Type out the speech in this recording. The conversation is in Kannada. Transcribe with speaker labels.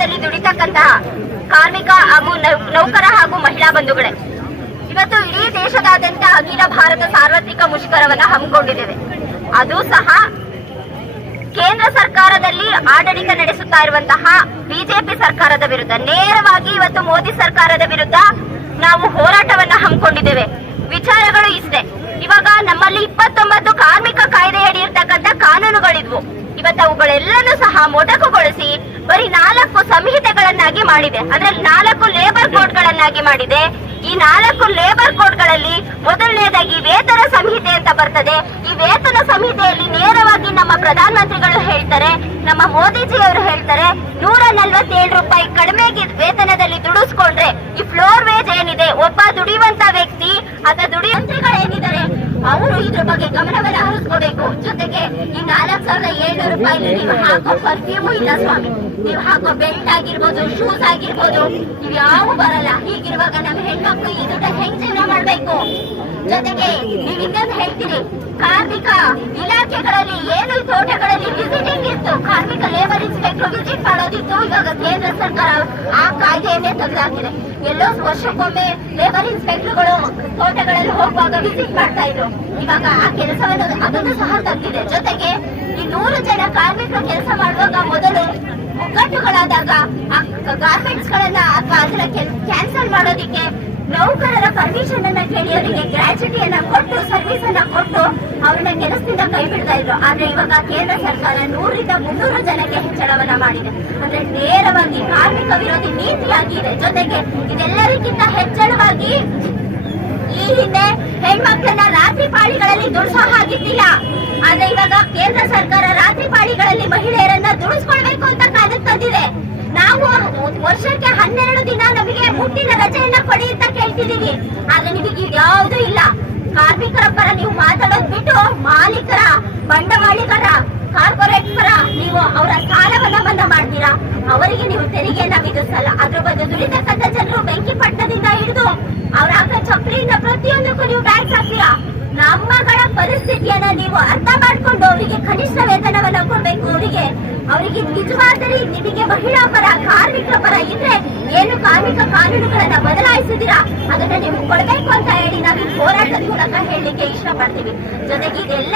Speaker 1: ಕ್ಷೇತ್ರದಲ್ಲಿ ದುಡಿತಕ್ಕಂತಹ ಕಾರ್ಮಿಕ ಹಾಗೂ ನೌಕರ ಹಾಗೂ ಮಹಿಳಾ ಬಂಧುಗಳೇ, ಇವತ್ತು ಇಡೀ ದೇಶದಾದ್ಯಂತ ಅಖಿಲ ಭಾರತ ಸಾರ್ವತ್ರಿಕ ಮುಷ್ಕರವನ್ನ ಹಮ್ಮಿಕೊಂಡಿದ್ದೇವೆ. ಅದು ಸಹ ಕೇಂದ್ರ ಸರ್ಕಾರದಲ್ಲಿ ಆಡಳಿತ ನಡೆಸುತ್ತಾ ಇರುವಂತಹ ಬಿಜೆಪಿ ಸರ್ಕಾರದ ವಿರುದ್ಧ. ನೇರವಾಗಿ ಇವತ್ತು ಮೋದಿ ಸರ್ಕಾರದ ವಿರುದ್ಧ ನಾವು ಹೋರಾಟವನ್ನ ಹಮ್ಮಿಕೊಂಡಿದ್ದೇವೆ. ವಿಚಾರಗಳು ಇಷ್ಟೇ. ಇವಾಗ ನಮ್ಮಲ್ಲಿ ಇಪ್ಪತ್ತೊಂಬತ್ತು ಕಾರ್ಮಿಕ ಕಾಯ್ದೆಯಡಿ ಇರ್ತಕ್ಕಂಥ ಕಾನೂನುಗಳಿದ್ವು. ಇವತ್ತು ಅವುಗಳೆಲ್ಲನೂ ಸಹ ಮೊಟಕುಗೊಳಿಸಿ ಬರೀ ನಾಲ್ಕು ಸಂಹಿತೆಗಳನ್ನಾಗಿ ಮಾಡಿದೆ. ಅಂದ್ರೆ ನಾಲ್ಕು ಲೇಬರ್ ಕೋಡ್ಗಳನ್ನಾಗಿ ಮಾಡಿದೆ. ಈ ನಾಲ್ಕು ಲೇಬರ್ ಕೋಡ್ಗಳಲ್ಲಿ ಮೊದಲನೇದಾಗಿ ವೇತನ ಸಂಹಿತೆ ಅಂತ ಬರ್ತದೆ. ಈ ವೇತನ ಸಂಹಿತೆಯಲ್ಲಿ ನೇರವಾಗಿ ನಮ್ಮ ಪ್ರಧಾನಮಂತ್ರಿಗಳು ಹೇಳ್ತಾರೆ, ನಮ್ಮ ಮೋದಿಜಿ ಅವರು ಹೇಳ್ತಾರೆ, ನೂರ ನಲ್ವತ್ತೇಳು ರೂಪಾಯಿ ಕಡಿಮೆ ಗಿ- ವೇತನದಲ್ಲಿ ದುಡಿಸ್ಕೊಂಡ್ರೆ ಈ ಫ್ಲೋರ್ ವೇಜ್ ಏನಿದೆ? ಒಬ್ಬ ದುಡಿಯುವಂತ ವ್ಯಕ್ತಿ ಅಥವಾ ದುಡಿಯಂತ್ರಿಗಳೇನಿದ್ದಾರೆ ಅವರು ಇದ್ರ ಬಗ್ಗೆ ಗಮನವನ್ನು ಹರಿಸ್ಕೋಬೇಕು. ಜೊತೆಗೆ ಈ ನಾಲ್ಕು ಸಾವಿರದ ಏಳ್ನೂರು ರೂಪಾಯಿ ನೀವು ಹಾಕೋ ಪರ್ಫ್ಯೂಮು ಇಲ್ಲ ಸ್ವಾಮಿ. ನೀವು ಹಾಕೋ ಬೆಲ್ಟ್ ಆಗಿರ್ಬೋದು ಶೂಸ್ ಆಗಿರ್ಬೋದು ನೀವು ಯಾವ ಬರಲ್ಲ. ಹೀಗಿರುವಾಗ ನಮ್ಮ ಹೆಣ್ಮಕ್ಳು ಈ ದುಡ್ಡ ಹೆಂಗ್ ಜೀವನ ಮಾಡ್ಬೇಕು? ಜೊತೆಗೆ ನೀವು ಇನ್ನೊಂದು ಹೇಳ್ತೀರಿ ಕಾರ್ಮಿಕ ಇಲಾಖೆಗಳಲ್ಲಿ, ಏನು ತೋಟಗಳಲ್ಲಿ ವಿಸಿಟಿಂಗ್ ಇತ್ತು. ಕಾರ್ಮಿಕ ಲೇಬರ್ ಇನ್ಸ್ಪೆಕ್ಟರ್ ವಿಸಿಟ್ ಮಾಡೋದಿತ್ತು. ಇವಾಗ ಕೇಂದ್ರ ಸರ್ಕಾರ ಆ ಕಾಯ್ದೆಯನ್ನೇ ತೆಗೆದಾಕಿದೆ. ಎಲ್ಲೋ ವರ್ಷಕ್ಕೊಮ್ಮೆ ಲೇಬರ್ ಇನ್ಸ್ಪೆಕ್ಟರ್ಗಳು ತೋಟಗಳಲ್ಲಿ ಹೋಗುವಾಗ ವಿಸಿಟ್ ಮಾಡ್ತಾ ಇದ್ರು. ಇವಾಗ ಆ ಕೆಲಸವನ್ನು ಅದನ್ನು ಸಹ ತಗ್ಗಿದೆ ಜೊತೆಗೆ ಈ ನೂರು ಜನ ಕಾರ್ಮಿಕರು ಮಾಡುವಾಗ ಮೊದಲು ಒಗ್ಗಟ್ಟುಗಳಾದಾಗ ಗಾರ್ಮೆಂಟ್ಸ್ ಗಳನ್ನ ಅಥವಾ ಅದರ ಕ್ಯಾನ್ಸಲ್ ಮಾಡೋದಿಕ್ಕೆ ನೌಕರರ ಪರ್ಮಿಷನ್ ಅನ್ನ ಕೇಳಿ ಅವರಿಗೆ ಗ್ರಾಚ್ಯುಟಿಯನ್ನ ಕೊಟ್ಟು ಸರ್ವಿಸ್ ಅನ್ನ ಕೊಟ್ಟು ಅವ್ರನ್ನ ಕೆಲಸದಿಂದ ಕೈ ಬಿಡ್ತಾ ಇದ್ರು. ಆದ್ರೆ ಇವಾಗ ಕೇಂದ್ರ ಸರ್ಕಾರ ನೂರಿಂದ ಮುನ್ನೂರು ಜನಕ್ಕೆ ಹೆಚ್ಚಳವನ್ನ ಮಾಡಿದೆ. ಅಂದ್ರೆ ನೇರವಾಗಿ ಕಾರ್ಮಿಕ ವಿರೋಧಿ ನೀತಿಯಾಗಿದೆ ಜೊತೆಗೆ ಇದೆಲ್ಲರಿಗಿಂತ ಹೆಚ್ಚಳವಾಗಿ ಈ ಹಿಂದೆ ಹೆಣ್ಮಕ್ಳನ್ನ ರಾತ್ರಿ ಪಾಳಿಗಳಲ್ಲಿ ದುಡಿಸೋ ಹಾಗಿದ್ದಿಲ್ಲ. ಆದ್ರೆ ಇವಾಗ ಕೇಂದ್ರ ಸರ್ಕಾರ ರಾತ್ರಿ ಪಾಳಿಗಳಲ್ಲಿ ಮಹಿಳೆಯರನ್ನ ದುಡಿಸ್ಕೊಳ್ಬೇಕು ಅಂತ ಕಾಲಕ್ಕೆ ತಂದಿದೆ. ನಾವು ವರ್ಷಕ್ಕೆ ಹನ್ನೆರಡು ದಿನ ನಮಗೆ ಮುಟ್ಟಿದ ರಜೆಯನ್ನ ಕೊಡಿ ಅಂತ ಕೇಳ್ತಿದೀವಿ ಆದ್ರೆ ನಿಮಗೆ ಯಾವ್ದು ಇಲ್ಲ. ಕಾರ್ಮಿಕರ ಪರ ನೀವು ಮಾತಾಡೋದ್ ಬಿಟ್ಟು ಮಾಲೀಕರ, ಬಂಡವಾಳಿಗರ ಕಾರ್ಪೊರೇಟ್ ಪರ ನೀವು ಅವರ ಸಾಲವನ್ನ ಮನ್ನಾ ಮಾಡ್ತೀರಾ? ಅವರಿಗೆ ನೀವು ತೆರಿಗೆಯನ್ನ ವಿಧಿಸಲ್ಲ ಅದ್ರ ಬಗ್ಗೆ ದುಡಿತಕ್ಕಂಥ ಜನರು ಬೆಂಕಿ ಪಟ್ಟದಿಂದ ಹಿಡಿದು ಅವ್ರ ಹಾಕ ಚಪ್ಪಲಿಯಿಂದ ಪ್ರತಿಯೊಂದಕ್ಕೂ ನೀವು ಟ್ಯಾಕ್ಸ್ ಹಾಕ್ತೀರಾ? ನಮ್ಮಗಳ ಪರಿಸ್ಥಿತಿಯನ್ನ ನೀವು ಅರ್ಥ ಮಾಡ್ಕೊಂಡು ಅವರಿಗೆ ಕನಿಷ್ಠ ವೇತನವನ್ನ ಕೊಡ್ಬೇಕು ಅವರಿಗೆ. ಅವರಿಗೆ ನಿಜವಾದರೆ ನಿಮಗೆ ಮಹಿಳಾ ಪರ, ಕಾರ್ಮಿಕರ ಪರ ಇದ್ರೆ ಏನು ಕಾರ್ಮಿಕ ಕಾನೂನುಗಳನ್ನ ಬದಲಾಯಿಸಿದಿರಾ ಅದನ್ನ ನೀವು ಕೊಡಬೇಕು ಅಂತ ಹೇಳಿ ನಾವು ಹೋರಾಟದ ಮೂಲಕ ಹೇಳಲಿಕ್ಕೆ ಇಷ್ಟಪಡ್ತೀವಿ. ಜೊತೆಗೆ ಇದೆಲ್ಲ